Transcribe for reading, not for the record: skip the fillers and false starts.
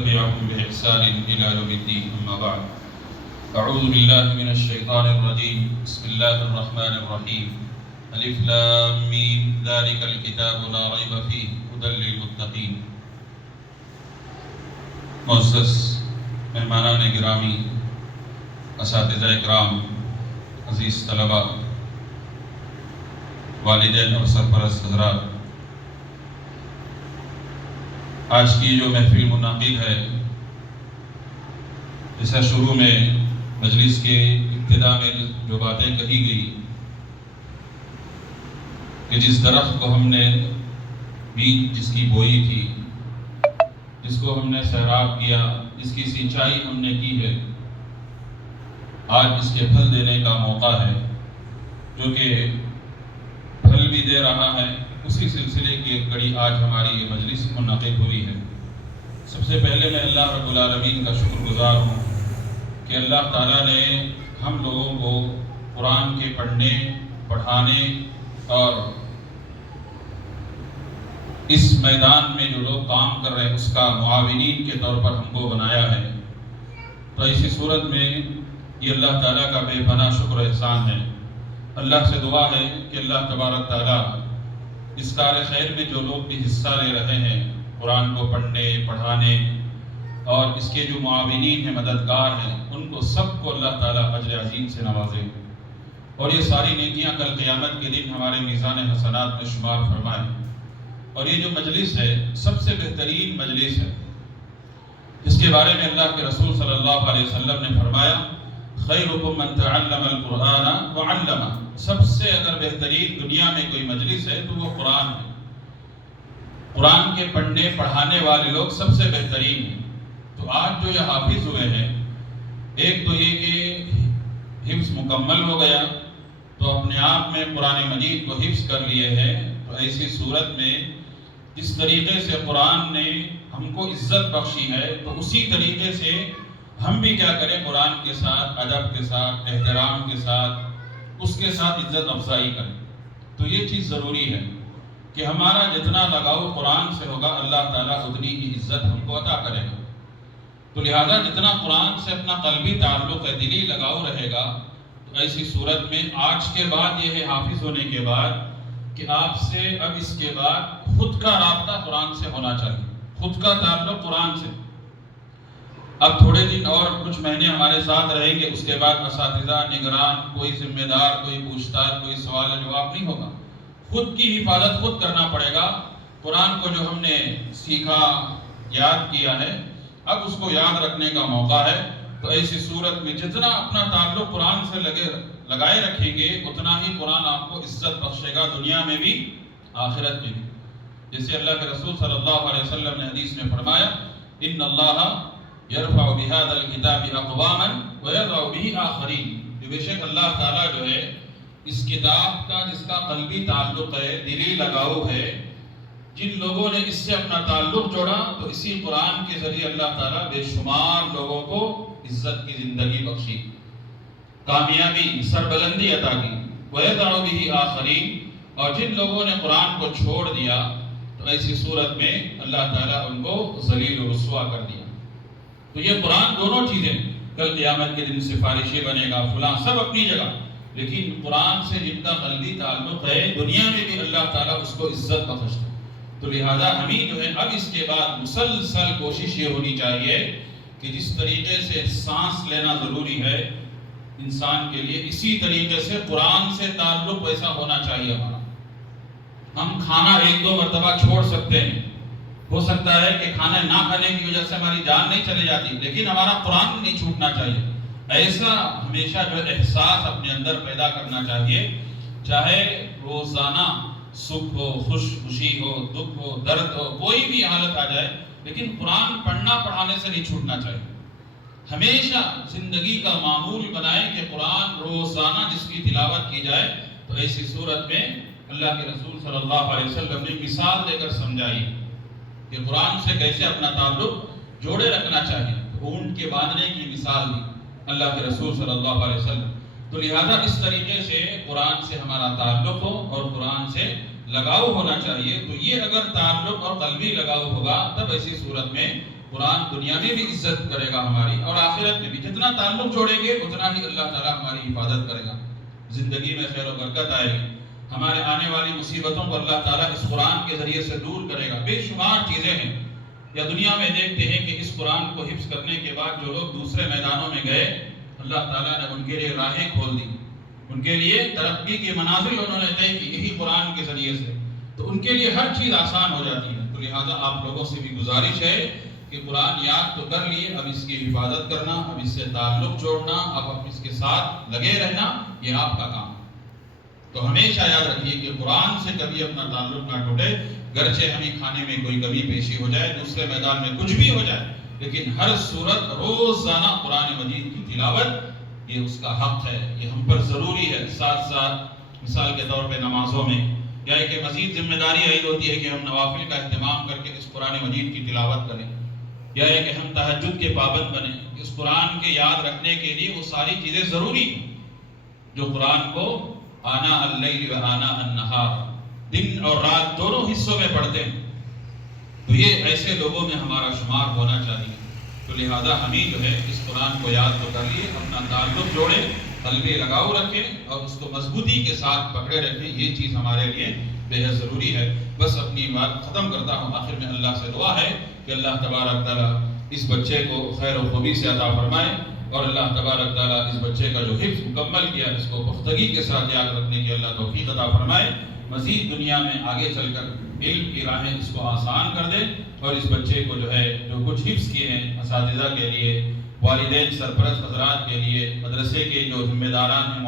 تبعهم بإحسان إلى يوم الدين أما بعد أعوذ بالله من الشيطان الرجيم بسم الله الرحمن الرحيم الف لام میم ذلك الكتاب لا ريب فيه هدى للمتقين۔ معزز مہمانان گرامی، اساتذہ کرام، عزیز طلباء، والدین اور سرپرست حضرات، آج کی جو محفل منعقد ہے، جیسا شروع میں مجلس کے ابتدا میں جو باتیں کہی گئی کہ جس درخت کو ہم نے بیج جس کی بوئی تھی، جس کو ہم نے سیراب کیا، جس کی سینچائی ہم نے کی ہے، آج اس کے پھل دینے کا موقع ہے، جو کہ پھل بھی دے رہا ہے۔ اسی سلسلے کی ایک کڑی آج ہماری یہ مجلس منعقد ہوئی ہے۔ سب سے پہلے میں اللہ رب العالمین کا شکر گزار ہوں کہ اللہ تعالیٰ نے ہم لوگوں کو قرآن کے پڑھنے، پڑھانے اور اس میدان میں جو لوگ کام کر رہے ہیں اس کا معاونین کے طور پر ہم کو بنایا ہے۔ تو ایسی صورت میں یہ اللہ تعالیٰ کا بے پناہ شکر و احسان ہے۔ اللہ سے دعا ہے کہ اللہ تبارک تعالیٰ اس کار خیر میں جو لوگ بھی حصہ لے رہے ہیں، قرآن کو پڑھنے، پڑھانے اور اس کے جو معاونین ہیں، مددگار ہیں، ان کو سب کو اللہ تعالیٰ اجر عظیم سے نوازے اور یہ ساری نیکیاں کل قیامت کے دن ہمارے میزان حسنات میں شمار فرمائے۔ اور یہ جو مجلس ہے سب سے بہترین مجلس ہے، جس کے بارے میں اللہ کے رسول صلی اللہ علیہ وسلم نے فرمایا خیرکم من تعلم القرآن وعلمہ، سب سے اگر بہترین دنیا میں کوئی مجلس ہے تو وہ قرآن ہے۔ قرآن کے پڑھنے پڑھانے والے لوگ سب سے بہترین ہیں۔ تو آج جو یہ حافظ ہوئے ہیں، ایک تو یہ کہ حفظ مکمل ہو گیا، تو اپنے آپ میں قرآن مجید کو حفظ کر لیے ہیں۔ تو ایسی صورت میں جس طریقے سے قرآن نے ہم کو عزت بخشی ہے، تو اسی طریقے سے ہم بھی کیا کریں، قرآن کے ساتھ ادب کے ساتھ، احترام کے ساتھ، اس کے ساتھ عزت افزائی کریں۔ تو یہ چیز ضروری ہے کہ ہمارا جتنا لگاؤ قرآن سے ہوگا، اللہ تعالیٰ اتنی ہی عزت ہم کو عطا کرے گا۔ تو لہذا جتنا قرآن سے اپنا قلبی تعلق ہے، دلی لگاؤ رہے گا، تو ایسی صورت میں آج کے بعد یہ ہے حافظ ہونے کے بعد کہ آپ سے اب اس کے بعد خود کا رابطہ قرآن سے ہونا چاہیے، خود کا تعلق قرآن سے۔ اب تھوڑے دن اور کچھ مہینے ہمارے ساتھ رہیں گے، اس کے بعد اساتذہ، نگران، کوئی ذمہ دار، کوئی پوچھتاچھ، کوئی سوال جواب نہیں ہوگا، خود کی حفاظت خود کرنا پڑے گا۔ قرآن کو جو ہم نے سیکھا، یاد کیا ہے، اب اس کو یاد رکھنے کا موقع ہے۔ تو ایسی صورت میں جتنا اپنا تعلق قرآن سے لگائے رکھیں گے، اتنا ہی قرآن آپ کو عزت بخشے گا، دنیا میں بھی آخرت میں بھی۔ جیسے اللہ کے رسول صلی اللہ علیہ وسلم نے حدیث میں فرمایا ان اللہ یرفع بہذا الکتاب اقواما ویضع بہ آخرین، کہ بے شک اللہ تعالیٰ جو ہے اس کتاب کا، جس کا قلبی تعلق ہے، دلی لگاؤ ہے، جن لوگوں نے اس سے اپنا تعلق جوڑا، تو اسی قرآن کے ذریعے اللہ تعالیٰ بے شمار لوگوں کو عزت کی زندگی بخشی، کامیابی، سربلندی عطا کی۔ وَيَدْعُ بِهِ آخَرِينَ، اور جن لوگوں نے قرآن کو چھوڑ دیا تو ایسی صورت میں اللہ تعالیٰ ان کو ذلیل و رسوا کر دیا۔ تو یہ قرآن دونوں چیزیں، کل قیامت کے دن سفارشی بنے گا، فلاں، سب اپنی جگہ، لیکن قرآن سے جن کا قلبی تعلق ہے، دنیا میں بھی اللہ تعالیٰ اس کو عزت بخشتا ہے۔ تو لہذا ہمیں جو ہے اب اس کے بعد مسلسل کوشش یہ ہونی چاہیے کہ جس طریقے سے سانس لینا ضروری ہے انسان کے لیے، اسی طریقے سے قرآن سے تعلق ویسا ہونا چاہیے ہمارا۔ ہم کھانا ایک دو مرتبہ چھوڑ سکتے ہیں، ہو سکتا ہے کہ کھانا نہ کھانے کی وجہ سے ہماری جان نہیں چلی جاتی، لیکن ہمارا قرآن نہیں چھوٹنا چاہیے۔ ایسا ہمیشہ جو احساس اپنے اندر پیدا کرنا چاہیے، چاہے روزانہ سکھ ہو، خوشی ہو، دکھ ہو، درد ہو، کوئی بھی حالت آ جائے، لیکن قرآن پڑھنا پڑھانے سے نہیں چھوٹنا چاہیے۔ ہمیشہ زندگی کا معمول بنائیں کہ قرآن روزانہ جس کی تلاوت کی جائے۔ تو ایسی صورت میں اللہ کے رسول صلی اللہ علیہ وسلم نے مثال دے کر سمجھائی کہ قرآن سے کیسے اپنا تعلق جوڑے رکھنا چاہیے۔ اونٹ کے باندھنے کی مثال دی اللہ کے رسول صلی اللہ علیہ وسلم۔ تو لہذا اس طریقے سے قرآن سے ہمارا تعلق ہو اور قرآن سے لگاؤ ہونا چاہیے۔ تو یہ اگر تعلق اور قلبی لگاؤ ہوگا، تب ایسی صورت میں قرآن دنیا میں بھی عزت کرے گا ہماری، اور آخرت میں بھی جتنا تعلق جوڑیں گے اتنا ہی اللہ تعالیٰ ہماری حفاظت کرے گا، زندگی میں خیر و برکت آئے گی، ہمارے آنے والی مصیبتوں کو اللہ تعالیٰ اس قرآن کے ذریعے سے دور کرے گا۔ بے شمار چیزیں ہیں یا دنیا میں دیکھتے ہیں کہ اس قرآن کو حفظ کرنے کے بعد جو لوگ دوسرے میدانوں میں گئے، اللہ تعالیٰ نے ان کے لیے راہیں کھول دی، ان کے لیے ترقی کی منازل انہوں نے طے کی یہی قرآن کے ذریعے سے، تو ان کے لیے ہر چیز آسان ہو جاتی ہے۔ تو لہٰذا آپ لوگوں سے بھی گزارش ہے کہ قرآن یاد تو کر لیے، اب اس کی حفاظت کرنا، اب اس سے تعلق جوڑنا، اب اس کے ساتھ لگے رہنا، یہ آپ کا کام۔ تو ہمیشہ یاد رکھیے کہ قرآن سے کبھی اپنا تعلق نہ ٹوٹے، گرچہ ہمیں کھانے میں کوئی کمی پیشی ہو جائے، دوسرے میدان میں کچھ بھی ہو جائے، لیکن ہر صورت روزانہ قرآن مجید کی تلاوت، یہ اس کا حق ہے، یہ ہم پر ضروری ہے۔ ساتھ ساتھ مثال کے طور پہ نمازوں میں یا کہ مزید ذمہ داری عائد ہوتی ہے کہ ہم نوافل کا اہتمام کر کے اس قرآن مجید کی تلاوت کریں، یا کہ ہم تہجد کے پابند بنیں۔ اس قرآن کے یاد رکھنے کے لیے وہ ساری چیزیں ضروری ہیں جو قرآن کو آنا اللیل و آنا النہار، دن اور رات دونوں حصوں میں پڑھتے ہیں، تو یہ ایسے لوگوں میں ہمارا شمار ہونا چاہیے۔ تو لہذا ہمیں جو ہے اس قرآن کو یاد تو کر لیے، اپنا تعلق جوڑیں، قلبِ لگاؤ رکھیں اور اس کو مضبوطی کے ساتھ پکڑے رکھیں، یہ چیز ہمارے لیے بے حد ضروری ہے۔ بس اپنی بات ختم کرتا ہوں، آخر میں اللہ سے دعا ہے کہ اللہ تبارک تعالیٰ اس بچے کو خیر و خوبی سے عطا فرمائے، اور اللہ تبارک تعالیٰ اس بچے کا جو حفظ مکمل کیا اس کو پختگی کے ساتھ یاد رکھنے کی اللہ توفیق عطا فرمائے، مزید دنیا میں آگے چل کر علم کی راہیں اس کو آسان کر دے، اور اس بچے کو جو ہے جو کچھ حفظ کیے ہیں اساتذہ کے لیے، والدین سرپرست حضرات کے لیے، مدرسے کے جو ذمہ داران ہیں